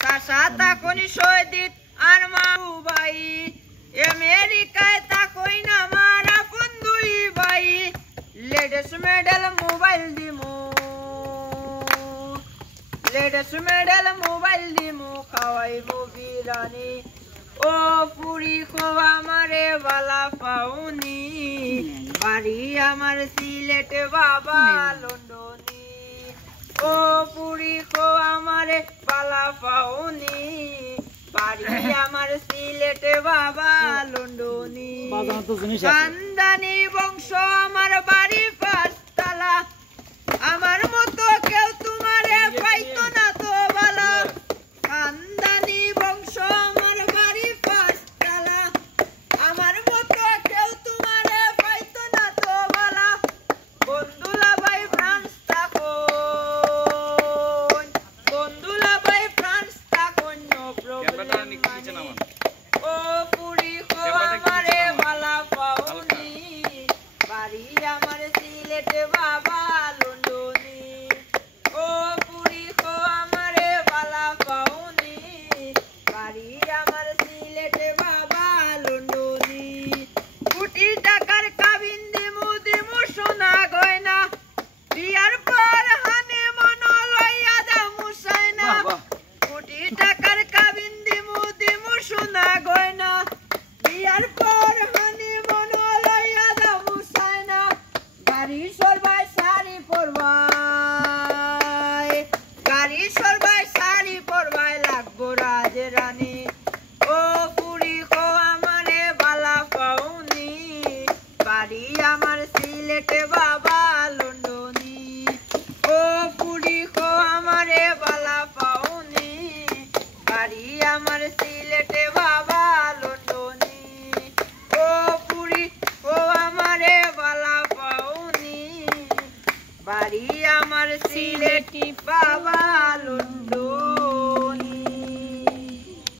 চাচা তাকনি সৈদিত আর মামু ভাই আমেরিকায় তাকই না আমার আপন দুই ভাই লেটেস্ট মডেল মোবাইল দিমু খাওয়াইবো বিরানি ও পুরি খো আমারে বালা পাউনি বাড়ি আমার সিলেট বাবা লন্ডনি ও পুরি খো আমারে বালা পাউনি বাড়ি আমার সিলেট বাবা লন্ডনি খানদানি বংশ আমার বাড়ি পাঁচতলা আমার মতো কেউ তোমারে পাইতো না তো বালা খানদানি বংশ আমার বাড়ি পাঁচতলা আমার মতো কেউ তোমারে পাইতো না তো বালা বন্ধুলা ভাই ফ্রান্স থাকুন নো প্রবলেম ও পুরি খো আমারে বালা পাউনি বাড়ি আমার সিলেট বাবা লন্ডনি ও পুরি খো আমারে বালা পাউনি বাড়ি আমার সিলেট বাবা লন্ডনি কোটি টাকার কাবিন দিমু সোনা গয়না বিয়ার পর হানে মন লইয়া দামু সাইনা কোটি টাকার কাবিন দিমু সোনা গয়না বিয়ার পর হানে মন লইয়া দামু সাইনা গাড়ি সরবাই শাড়ি পরবাই লাগবো রাজ রানী ও পুরি খো আমারে বালা পাউনি বাড়ি আমার সিলেট বাবা লন্ডনি ও পুরি খো আমারে বালা পাউনি বাড়ি আমার সিলেট বাবা লন্ডনি ও পুরি খো আমারে বালা পাউনি বাড়ি আমার সিলেট বাবা লন্ডনি।